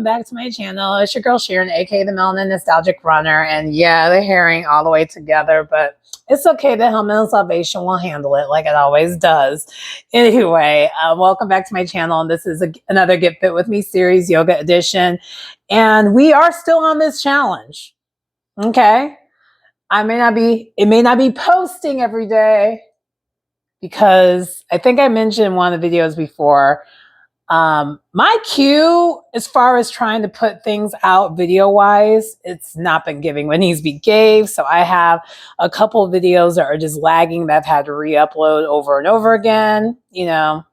welcome back to my channel. It's your girl Sharon, aka the Melanin Nostalgic Runner. And yeah, the herring all the way together, but it's okay. The helmet of salvation will handle it like it always does. Anyway, welcome back to my channel. And this is another Get Fit With Me series, yoga edition. And we are still on this challenge. Okay. It may not be posting every day because I think I mentioned in one of the videos before, my cue as far as trying to put things out video wise, it's not been giving what needs to be gave. So I have a couple of videos that are just lagging that I've had to re-upload over and over again. You know,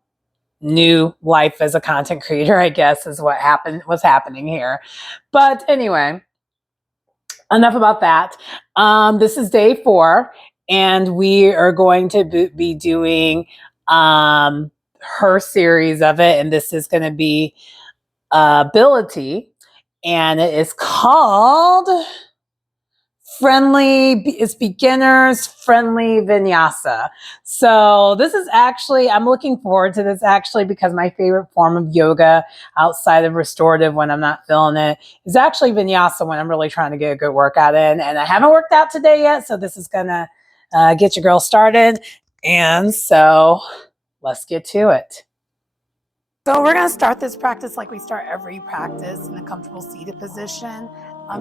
new life as a content creator, I guess, is what's happening here. But anyway, enough about that. This is day 4, and we are going to be doing her series of it, and this is going to be ability, and it is called it's beginners friendly vinyasa. So this is actually, I'm looking forward to this actually, because my favorite form of yoga outside of restorative when I'm not feeling it is actually vinyasa when I'm really trying to get a good workout in. And I haven't worked out today yet, so this is gonna get your girl started. And so let's get to it. So we're going to start this practice like we start every practice, in a comfortable seated position.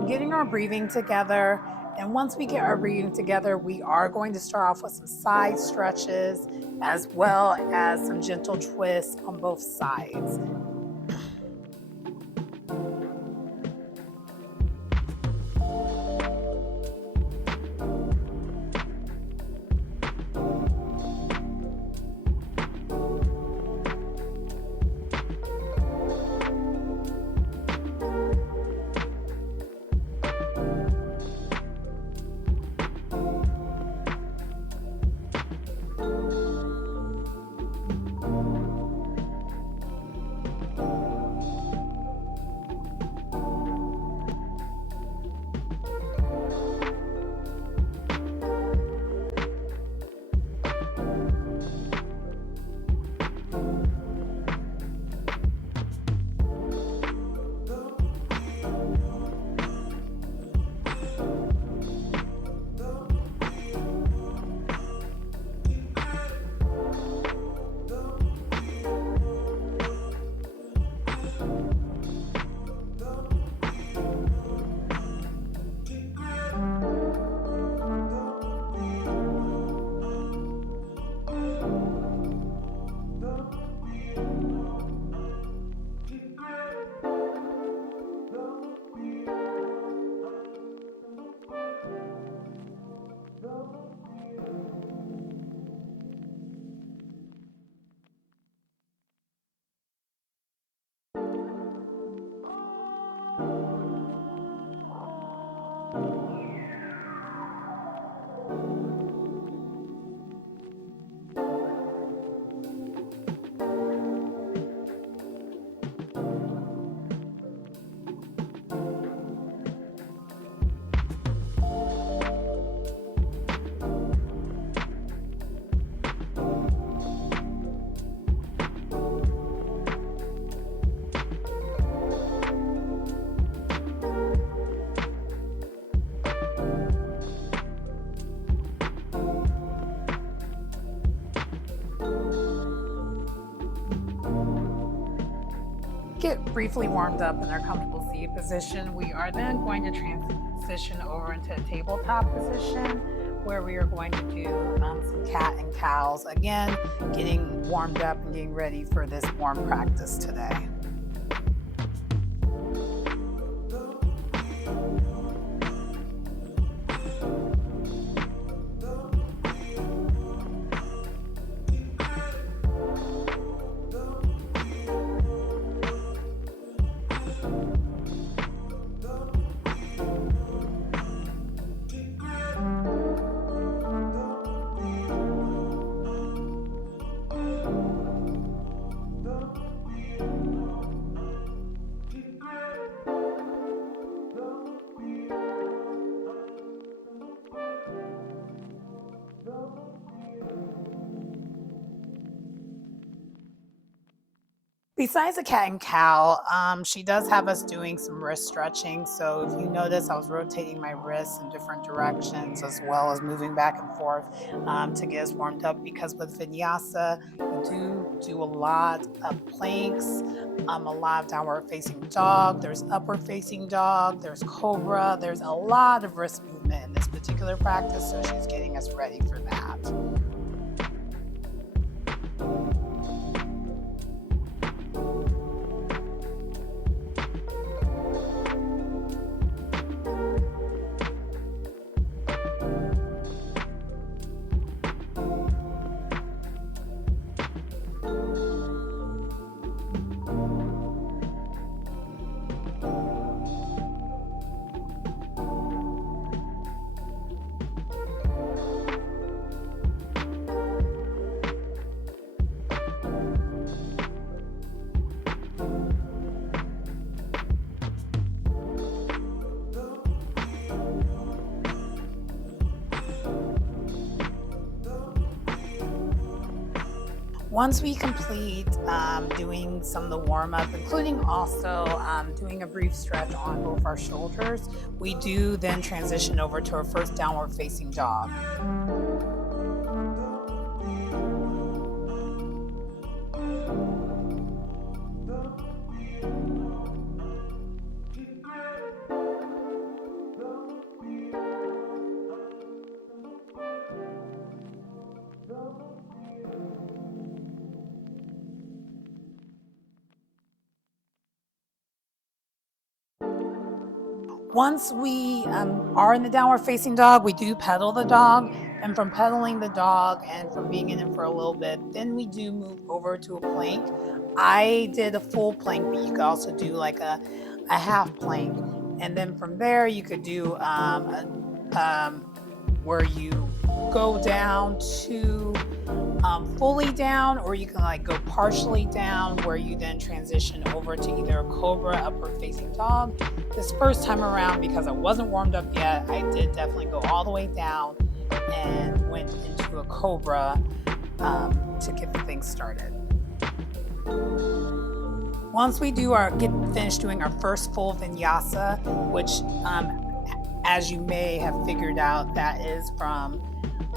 Getting our breathing together. And once we get our breathing together, we are going to start off with some side stretches as well as some gentle twists on both sides. Get briefly warmed up in our comfortable seated position. We are then going to transition over into a tabletop position where we are going to do some cat and cows. Again, getting warmed up and getting ready for this warm practice today. Besides the cat and cow, she does have us doing some wrist stretching. So if you notice, I was rotating my wrists in different directions as well as moving back and forth to get us warmed up. Because with vinyasa, you do a lot of planks, a lot of downward facing dog. There's upward facing dog. There's cobra. There's a lot of wrist movement in this particular practice. So she's getting us ready for that. Once we complete doing some of the warm-up, including also doing a brief stretch on both our shoulders, we do then transition over to our first downward facing dog. Once we are in the downward facing dog, we do pedal the dog. And from pedaling the dog and from being in it for a little bit, then we do move over to a plank. I did a full plank, but you could also do like a half plank. And then from there, you could do where you go down to fully down, or you can like go partially down, where you then transition over to either a cobra, upward facing dog. This first time around, because I wasn't warmed up yet, I did definitely go all the way down and went into a cobra to get the thing started. Once we get finished doing our first full vinyasa, which as you may have figured out, that is from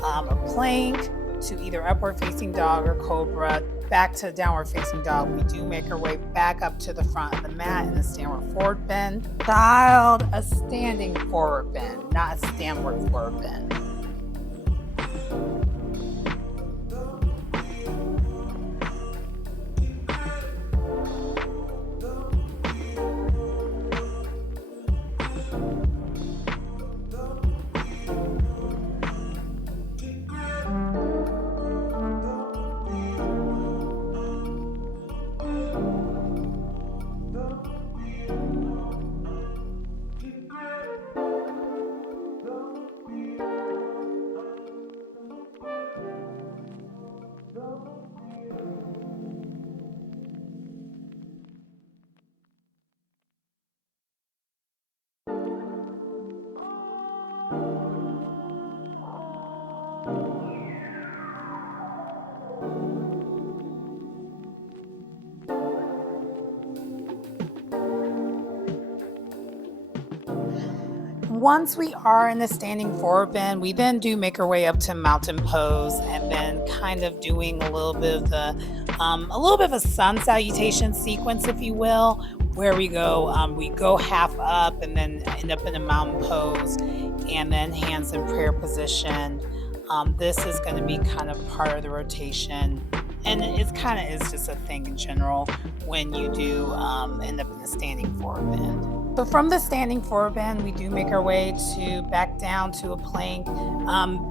a plank to either upward facing dog or cobra, back to downward facing dog. We do make our way back up to the front of the mat in a standward forward bend. Styled a standing forward bend, not a standward forward bend. Once we are in the standing forward bend, we then do make our way up to mountain pose, and then kind of doing a little bit of a sun salutation sequence, if you will, where we go half up and then end up in a mountain pose, and then hands in prayer position. This is going to be kind of part of the rotation, and it's kind of is just a thing in general when you do end up in the standing forward bend. So from the standing forward bend, we do make our way back down to a plank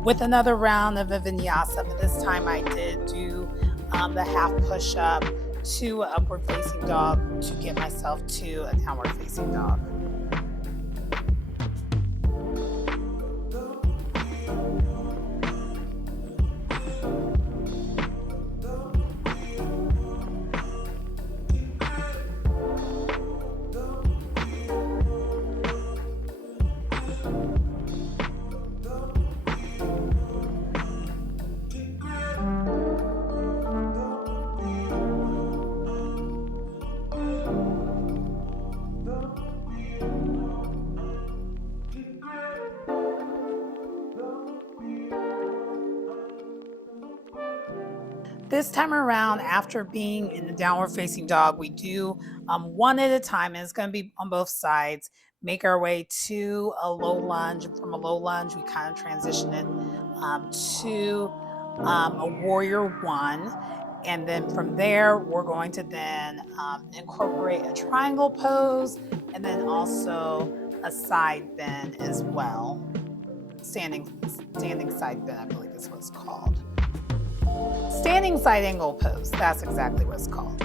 with another round of a vinyasa, but this time I did do the half push-up to an upward facing dog to get myself to a downward facing dog. This time around, after being in the downward facing dog, we do one at a time, and it's going to be on both sides. Make our way to a low lunge. From a low lunge, we kind of transition it to a warrior one. And then from there, we're going to then incorporate a triangle pose and then also a side bend as well. Standing side bend, I believe is what it's called. Standing side angle pose, that's exactly what it's called.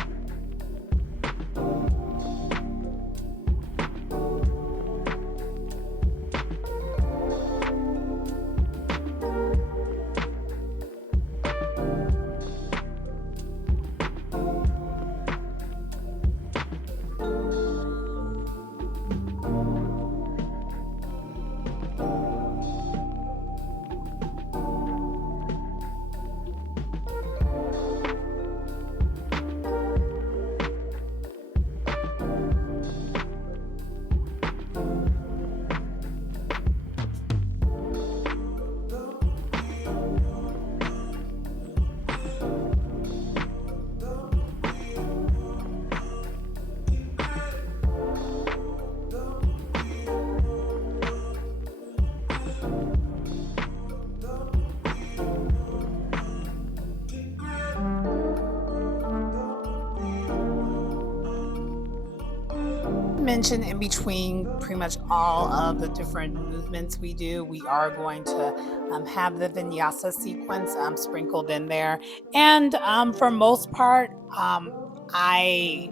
Mentioned in between pretty much all of the different movements we do, we are going to have the vinyasa sequence sprinkled in there. And for most part, I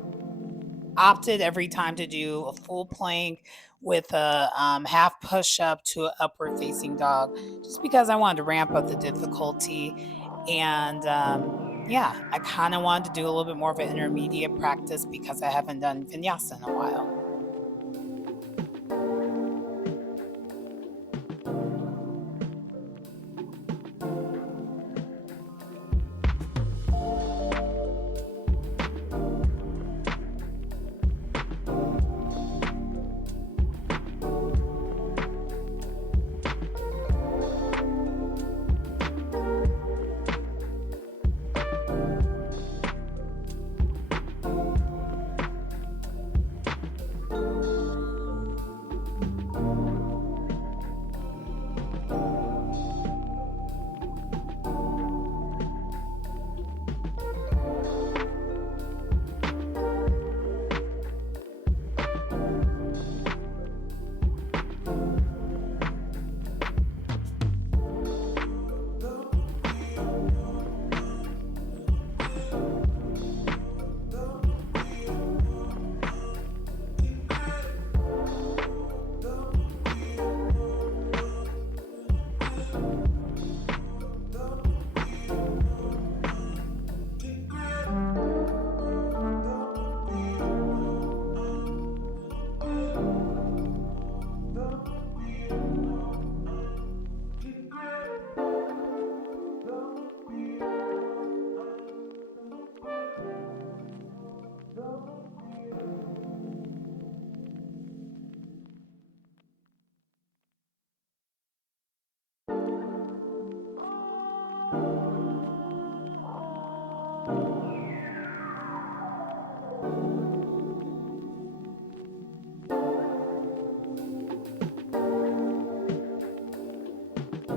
opted every time to do a full plank with a half push-up to an upward facing dog, just because I wanted to ramp up the difficulty. And yeah, I kind of wanted to do a little bit more of an intermediate practice because I haven't done vinyasa in a while.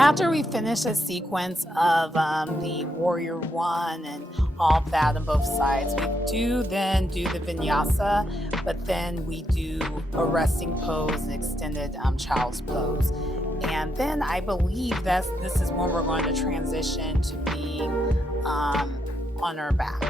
After we finish a sequence of the warrior one and all of that on both sides, we do then do the vinyasa, but then we do a resting pose and extended child's pose. And then I believe this is when we're going to transition to being on our back.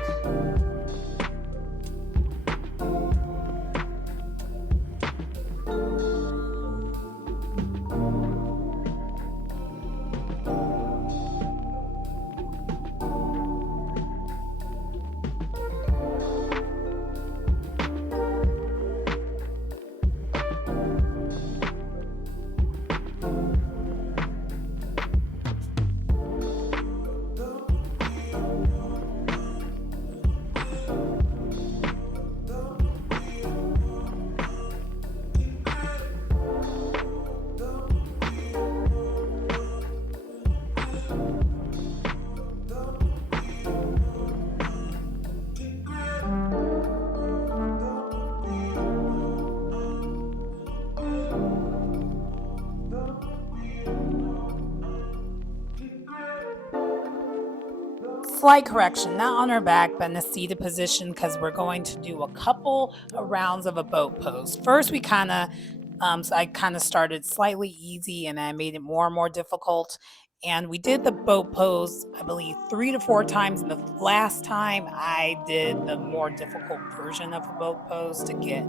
slight correction, not on our back, but in a seated position, because we're going to do a couple of rounds of a boat pose. First, so I kind of started slightly easy and I made it more and more difficult. And we did the boat pose, I believe, 3 to 4 times. And the last time I did the more difficult version of a boat pose to get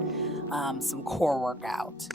some core workout.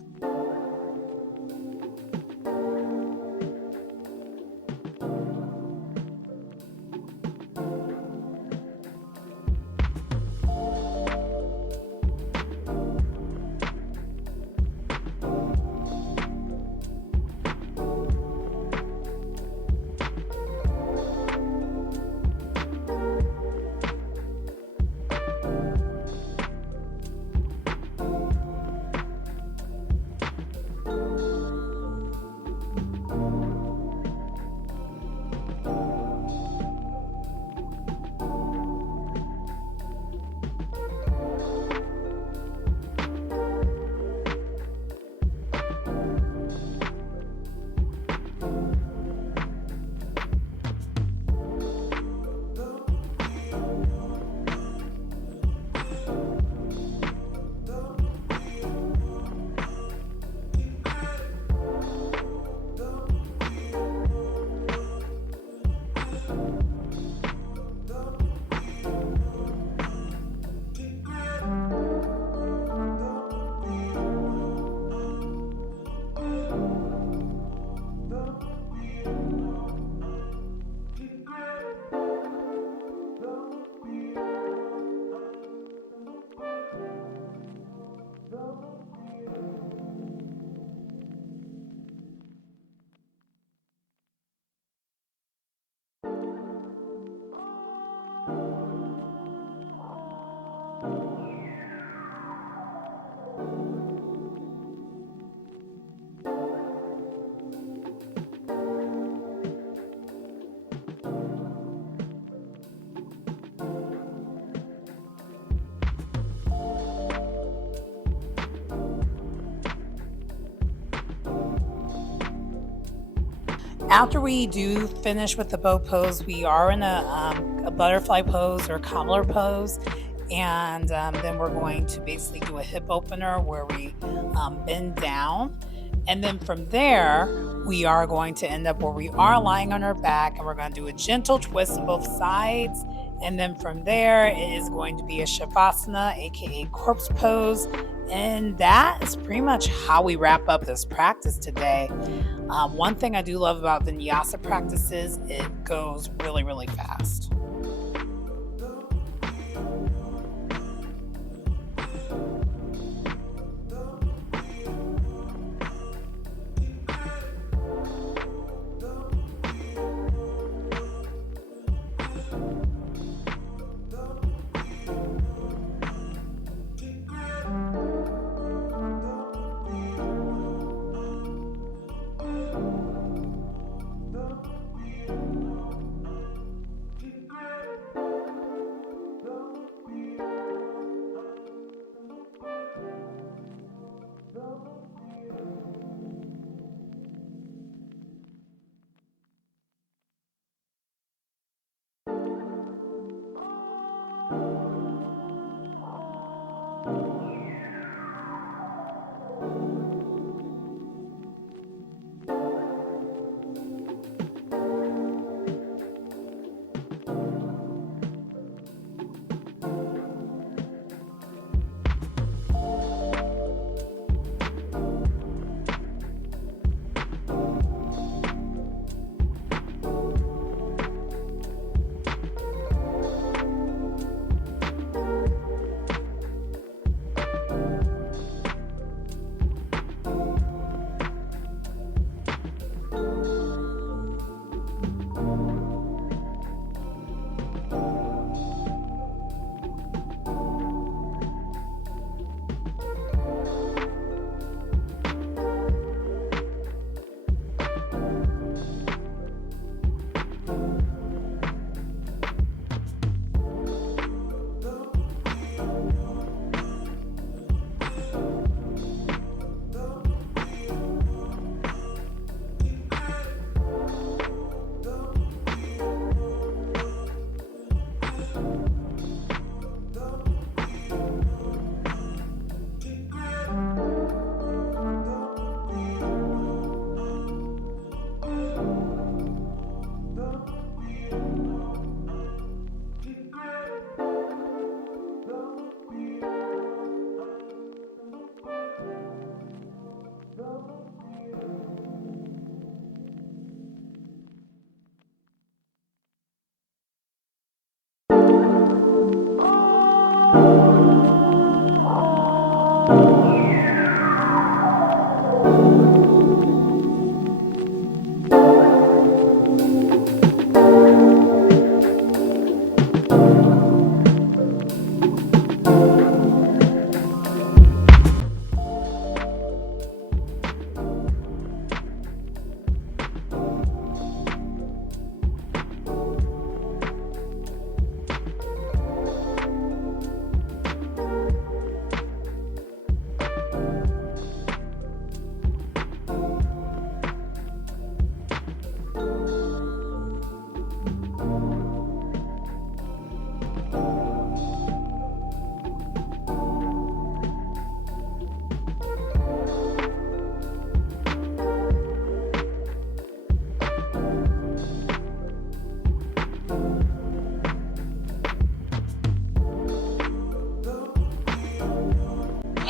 After we do finish with the boat pose, we are in a butterfly pose or cobbler pose. And then we're going to basically do a hip opener where we bend down. And then from there, we are going to end up where we are lying on our back and we're going to do a gentle twist on both sides. And then from there, it is going to be a Shavasana, aka corpse pose. And that is pretty much how we wrap up this practice today. One thing I do love about vinyasa practices, it goes really, really fast.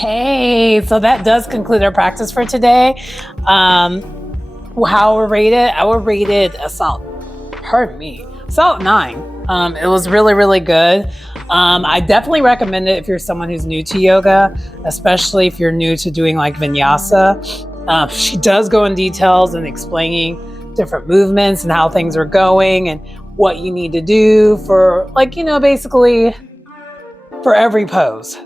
Hey, so that does conclude our practice for today. How I would rate it? I would rate it a solid, pardon me, solid 9. It was really, really good. I definitely recommend it if you're someone who's new to yoga, especially if you're new to doing like vinyasa. She does go in details and explaining different movements and how things are going and what you need to do for, like, basically for every pose.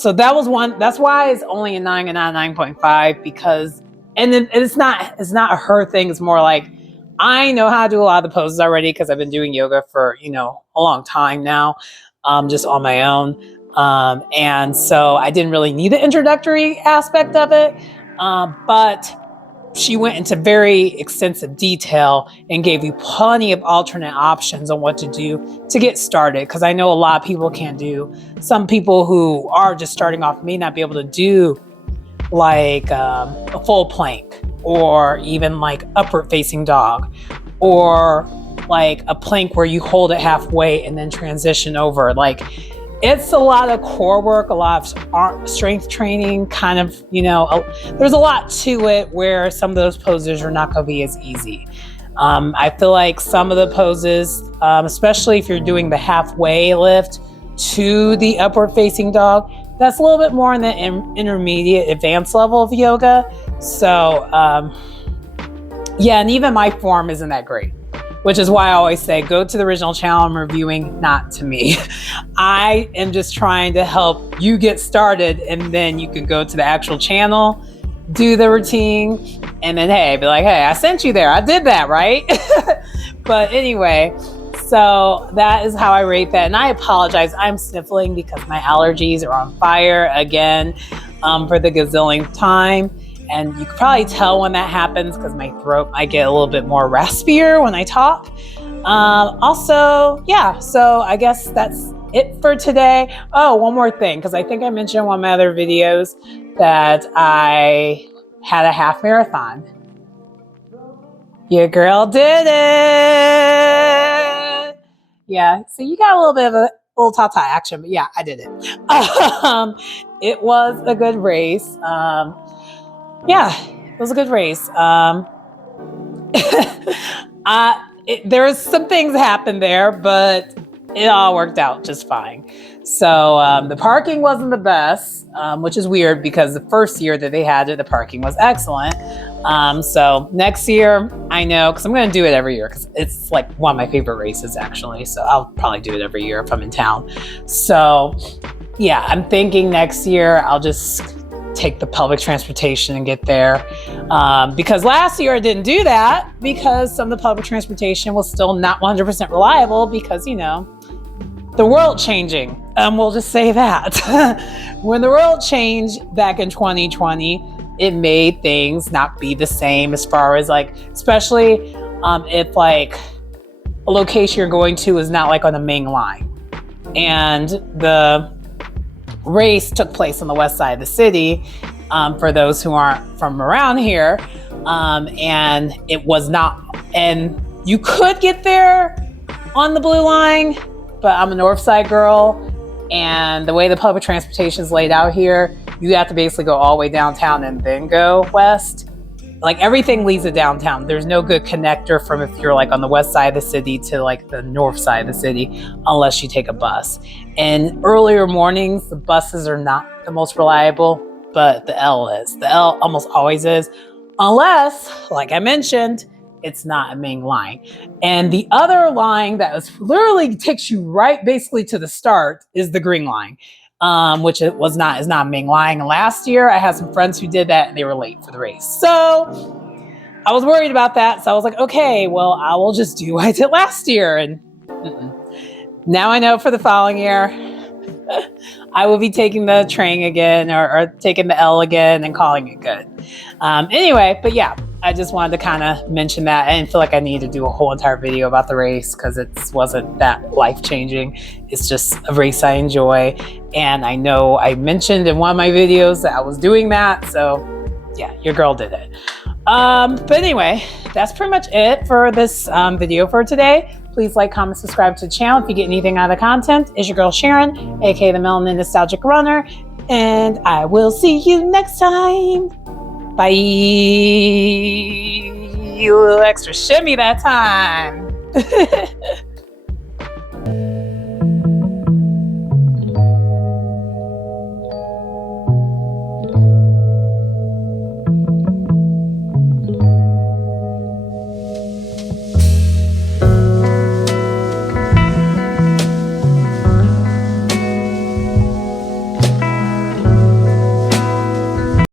So that was one. That's why it's only a 9 and not 9.5, because, and then it's not a her thing. It's more like, I know how to do a lot of the poses already because I've been doing yoga for, a long time now, just on my own. And so I didn't really need the introductory aspect of it. But she went into very extensive detail and gave you plenty of alternate options on what to do to get started. Because I know a lot of people can't do. Some people who are just starting off may not be able to do like a full plank, or even like upward facing dog, or like a plank where you hold it halfway and then transition over. Like, it's a lot of core work, a lot of strength training, kind of, there's a lot to it where some of those poses are not going to be as easy. I feel like some of the poses, especially if you're doing the halfway lift to the upward facing dog, that's a little bit more in the intermediate advanced level of yoga. So, yeah, and even my form isn't that great, which is why I always say, go to the original channel I'm reviewing, not to me. I am just trying to help you get started, and then you can go to the actual channel, do the routine, and then, hey, be like, hey, I sent you there. I did that, right? But anyway, so that is how I rate that. And I apologize. I'm sniffling because my allergies are on fire again, for the gazillion time. And you can probably tell when that happens because my throat might get a little bit more raspier when I talk. Also, yeah, so I guess that's it for today. Oh, one more thing, because I think I mentioned in one of my other videos that I had a half marathon. Your girl did it. Yeah, so you got a little bit of a little ta-ta action, but yeah, I did it. It was a good race. Yeah, it was a good race. There's some things happened there, but it all worked out just fine. So the parking wasn't the best, which is weird because the first year that they had it, the parking was excellent. So next year, I know, because I'm going to do it every year because it's like one of my favorite races, actually. So I'll probably do it every year if I'm in town. So yeah, I'm thinking next year I'll just take the public transportation and get there, because last year I didn't do that because some of the public transportation was still not 100% reliable because, the world changing. We'll just say that. When the world changed back in 2020, it made things not be the same as far as like, especially if like a location you're going to is not like on the main line, and the race took place on the west side of the city, for those who aren't from around here, and it was not, and you could get there on the blue line, but I'm a north side girl, and the way the public transportation is laid out here, you have to basically go all the way downtown and then go west. Like, everything leads to downtown. There's no good connector from if you're like on the west side of the city to like the north side of the city, unless you take a bus. And earlier mornings, the buses are not the most reliable, but the L is. The L almost always is, unless, like I mentioned, it's not a main line. And the other line that literally takes you right basically to the start is the green line. Which is not a main line. And last year I had some friends who did that and they were late for the race. So I was worried about that. So I was like, okay, well, I will just do what I did last year. And now I know for the following year, I will be taking the train again, or taking the L again and calling it good. Anyway, but yeah, I just wanted to kind of mention that. I didn't feel like I needed to do a whole entire video about the race because it wasn't that life-changing. It's just a race I enjoy. And I know I mentioned in one of my videos that I was doing that. So yeah, your girl did it. But anyway, that's pretty much it for this video for today. Please like, comment, subscribe to the channel if you get anything out of the content. It's your girl Sharon, aka the Melanin Nostalgic Runner. And I will see you next time. Bye. A little extra shimmy that time.